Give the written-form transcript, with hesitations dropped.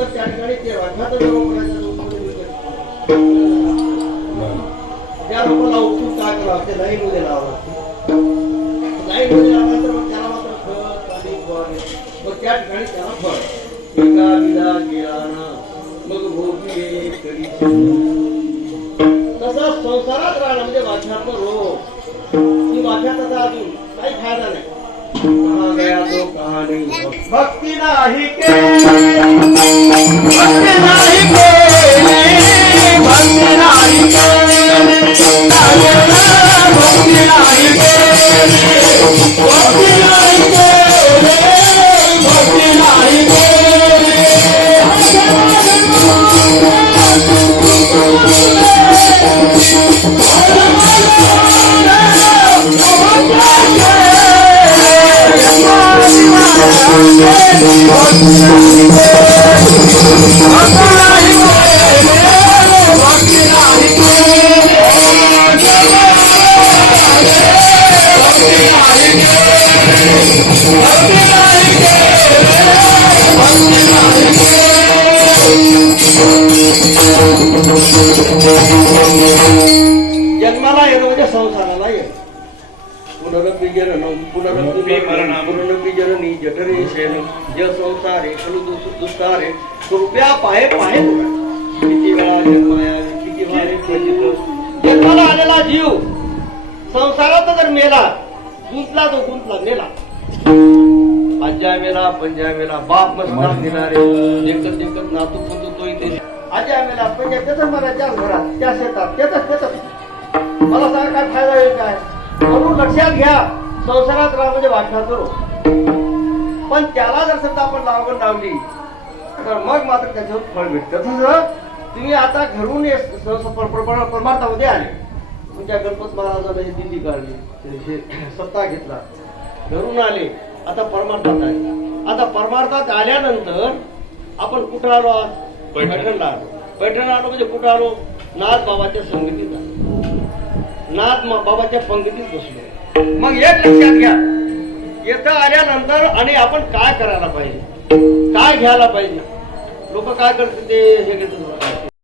आल्यानंतर त्या ठिकाणी ते रथाचं जवळ त्या लोकांना उठून काय करावं ते लाईन मध्ये लावावं लाईन मध्ये लावल्यानंतर मग त्याला मात्र खत आणि फळ मग त्या ठिकाणी त्याला फळ एका विधा गेला मग भोगी करी तसा संसारात राहणं म्हणजे वाच्याचं रोग की वाच्याचा अजून काही फायदा नाही कहा गया तो कहा नहीं भक्ती नाही केली भक्ती नाही केली भक्ती नाही केली भक्ती नाही केली भक्ती नाही केली भक्ती नाही जन्माला येणं म्हणजे संसाराला येणं पुनरपी जननी जठरे शेन ज संसारे खलु दुस्तारे कृपया पाहे पाहे किती वेळा जन्माया किती वेळा खचित जन्माला आलेला जीव संसारात जर मेला गुंतला तो गुंतला मेला आज्या मेला पंजा मेला बाप मस्ताक देणारे देखत देखत नातू पुंतू तो इथे आज्या मेला पंजा त्याच मराच्या घरात त्या शेतात त्याच मला सांगा काय फायदा होईल काय म्हणून लक्षात घ्या संसारात राहा म्हणजे वाटणा करू पण त्याला जर समजा आपण लागवड लावली तर मग मात्र त्याच्यावर फळ भेटतं तसंच तुम्ही आता घरून परमार्थामध्ये आले तुमच्या गणपत महाराजांना ही दिंडी काढली सत्ता घेतला घरून आले आता परमार्थात आले आता परमार्थात आल्यानंतर आपण कुठं आलो पैठणला आलो पैठणला आलो म्हणजे कुठं आलो नाथ बाबाच्या संगतीत आलो नाथ बाबाच्या पंगतीत बसलो मग एक लक्षात घ्या येतं आल्यानंतर आणि आपण काय करायला पाहिजे काय घ्यायला पाहिजे लोक काय करतात ते हे घेतात